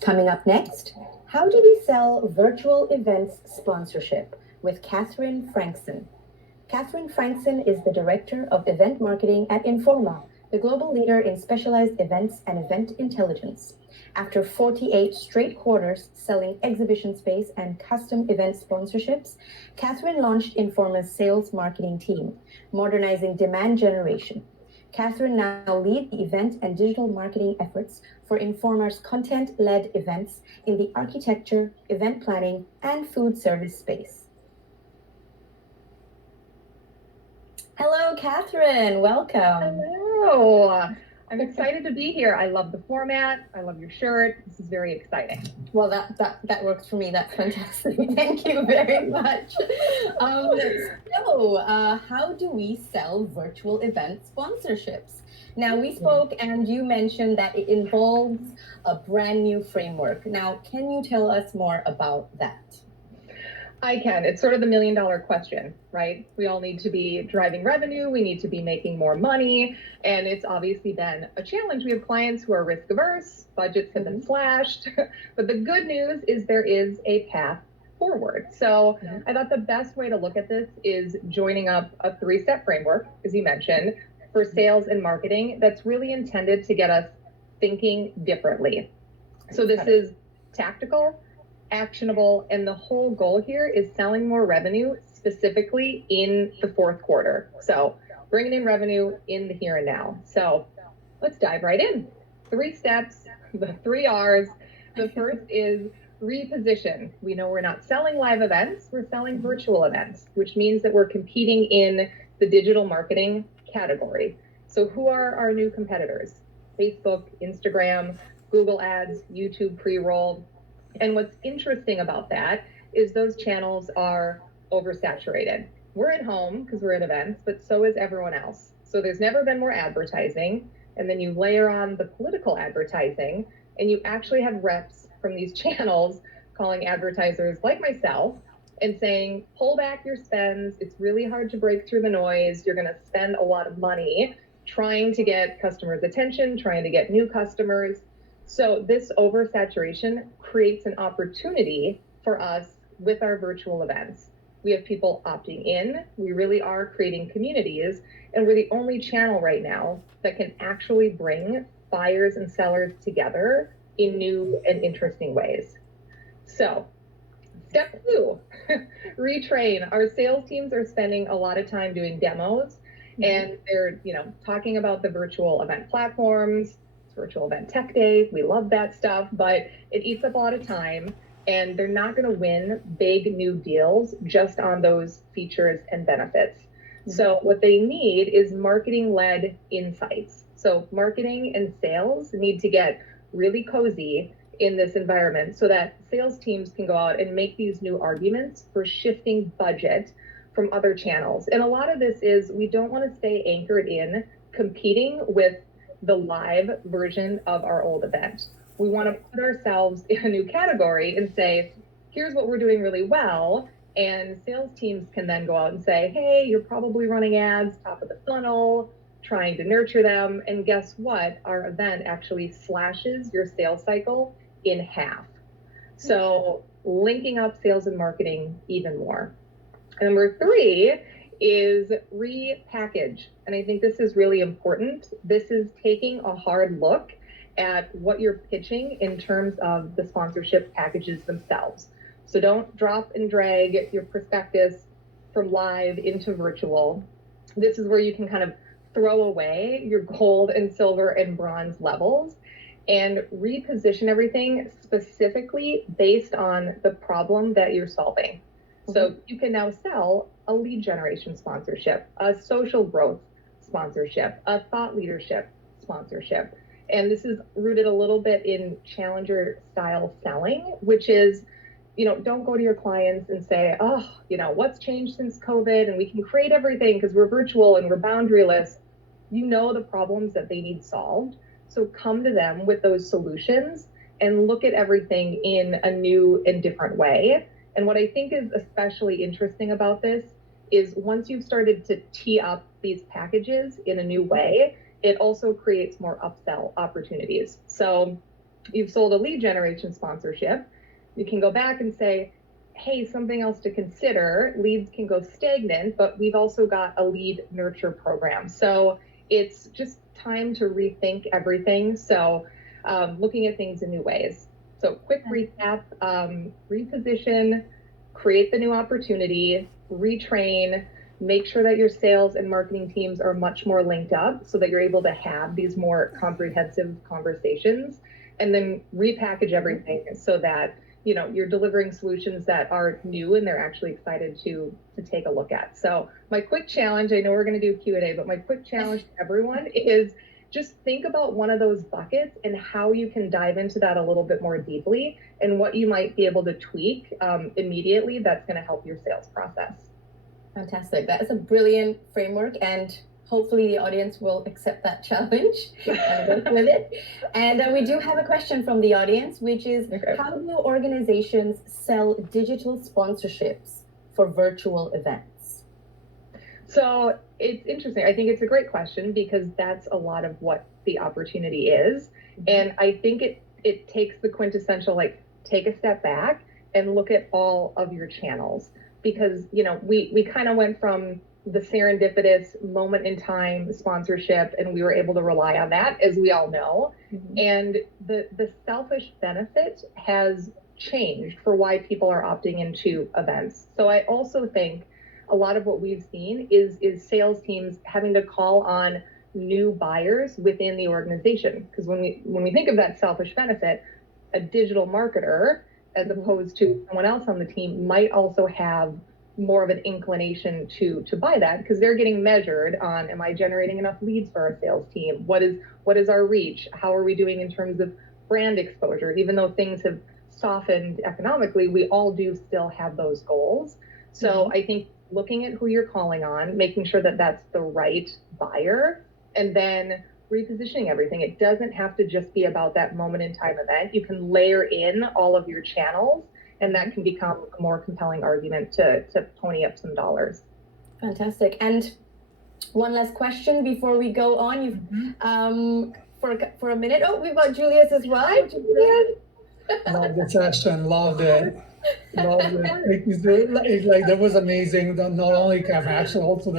Coming up next, how do we sell virtual events sponsorship with Catherine Frankson? Catherine Frankson is the Director of Event Marketing at Informa, the global leader in specialized events and event intelligence. After 48 straight quarters selling exhibition space and custom event sponsorships, Catherine launched Informa's sales marketing team, modernizing demand generation. Catherine now leads the event and digital marketing efforts for Informer's content-led events in the architecture, event planning, and food service space. Hello, Catherine. Welcome. Hello. I'm excited to be here. I love the format. I love your shirt. This is very exciting. Well, that works for me. That's fantastic. Thank you very much. How do we sell virtual event sponsorships? Now, we spoke and you mentioned that it involves a brand new framework. Now, can you tell us more about that? I can. It's sort of the $1,000,000 question, right? We all need to be driving revenue. We need to be making more money. And it's obviously been a challenge. We have clients who are risk averse, budgets have been slashed. But the good news is there is a path forward. So I thought the best way to look at this is joining up a 3-step framework, as you mentioned, for sales and marketing that's really intended to get us thinking differently. So this is tactical, actionable, and the whole goal here is selling more revenue specifically in the fourth quarter. So bringing in revenue in the here and now. So let's dive right in. 3 steps, the 3 R's. The first is reposition. We know we're not selling live events, we're selling virtual events, which means that we're competing in the digital marketing category. So who are our new competitors? Facebook, Instagram, Google Ads, YouTube pre-roll. And what's interesting about that is those channels are oversaturated. We're at home because we're at events, but so is everyone else. So there's never been more advertising. And then you layer on the political advertising, and you actually have reps from these channels calling advertisers like myself and saying, pull back your spends. It's really hard to break through the noise. You're going to spend a lot of money trying to get customers' attention, trying to get new customers. So this oversaturation creates an opportunity for us with our virtual events. We have people opting in. We really are creating communities, and we're the only channel right now that can actually bring buyers and sellers together in new and interesting ways. So step 2, retrain. Our sales teams are spending a lot of time doing demos, and they're, talking about the virtual event platforms, virtual event tech day. We love that stuff, but it eats up a lot of time, and they're not going to win big new deals just on those features and benefits. So what they need is marketing-led insights. So marketing and sales need to get really cozy in this environment so that sales teams can go out and make these new arguments for shifting budget from other channels. And a lot of this is we don't want to stay anchored in competing with the live version of our old event. We want to put ourselves in a new category and say, here's what we're doing really well. And sales teams can then go out and say, hey, you're probably running ads, top of the funnel, trying to nurture them. And guess what? Our event actually slashes your sales cycle in half. So linking up sales and marketing even more. And number 3 is repackage. And I think this is really important. This is taking a hard look at what you're pitching in terms of the sponsorship packages themselves. So don't drop and drag your prospectus from live into virtual. This is where you can kind of throw away your gold and silver and bronze levels and reposition everything specifically based on the problem that you're solving. So you can now sell a lead generation sponsorship, a social growth sponsorship, a thought leadership sponsorship. And this is rooted a little bit in challenger style selling, which is, don't go to your clients and say, oh, what's changed since COVID? And we can create everything because we're virtual and we're boundaryless. You know the problems that they need solved. So come to them with those solutions and look at everything in a new and different way. And what I think is especially interesting about this is once you've started to tee up these packages in a new way, it also creates more upsell opportunities. So you've sold a lead generation sponsorship, you can go back and say, hey, something else to consider. Leads can go stagnant, but we've also got a lead nurture program. So it's just time to rethink everything. So looking at things in new ways. So quick recap, reposition, create the new opportunity, retrain, make sure that your sales and marketing teams are much more linked up so that you're able to have these more comprehensive conversations, and then repackage everything so that you're delivering solutions that are new and they're actually excited to take a look at. So my quick challenge, I know we're going to do Q&A, but my quick challenge to everyone is just think about one of those buckets and how you can dive into that a little bit more deeply and what you might be able to tweak immediately that's going to help your sales process. Fantastic. That is a brilliant framework, and hopefully the audience will accept that challenge and work with it. And we do have a question from the audience, which is, how do organizations sell digital sponsorships for virtual events? So it's interesting. I think it's a great question because that's a lot of what the opportunity is. And I think it takes the quintessential, like, take a step back and look at all of your channels. Because, we kind of went from the serendipitous moment in time sponsorship, and we were able to rely on that, as we all know. And the selfish benefit has changed for why people are opting into events. So I also think a lot of what we've seen is sales teams having to call on new buyers within the organization. Because when we think of that selfish benefit, a digital marketer, as opposed to someone else on the team, might also have more of an inclination to buy that because they're getting measured on, am I generating enough leads for our sales team? What is our reach? How are we doing in terms of brand exposure? Even though things have softened economically, we all do still have those goals. So I think looking at who you're calling on, making sure that that's the right buyer, and then repositioning everything. It doesn't have to just be about that moment in time event. You can layer in all of your channels, and that can become a more compelling argument to pony up some dollars. Fantastic. And one last question before we go on. You've for a minute. Oh, we've got Julius as well. Hi, Julius. Loved the session. Loved it. It's like that was amazing. Not only Catherine, actually also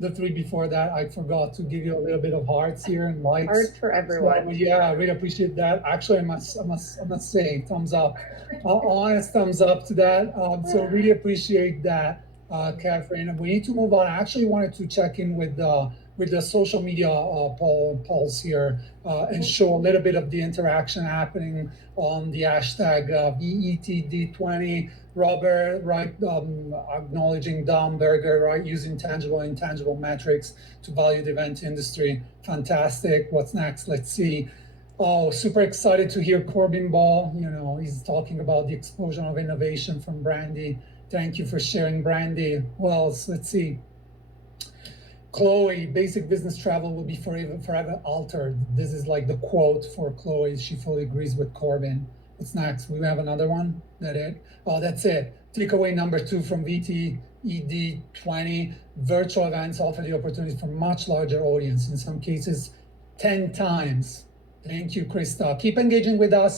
the three before that. I forgot to give you a little bit of hearts here and likes. Hearts for everyone. So, yeah, I really appreciate that. Actually, I must say, thumbs up, honest thumbs up to that. So really appreciate that, Catherine. We need to move on. I actually wanted to check in with the social media polls here and show a little bit of the interaction happening on the hashtag VETD20. Robert, right, acknowledging Dom Berger, right, using tangible and intangible metrics to value the event industry. Fantastic. What's next? Let's see. Oh, super excited to hear Corbin Ball. He's talking about the explosion of innovation from Brandy. Thank you for sharing, Brandy. Who else? Let's see. Chloe, basic business travel will be forever altered. This is like the quote for Chloe. She fully agrees with Corbin. What's next? We have another one. That it? Oh, that's it. Takeaway number 2 from VTED20. Virtual events offer the opportunity for much larger audience, in some cases 10 times. Thank you, Krista. Keep engaging with us.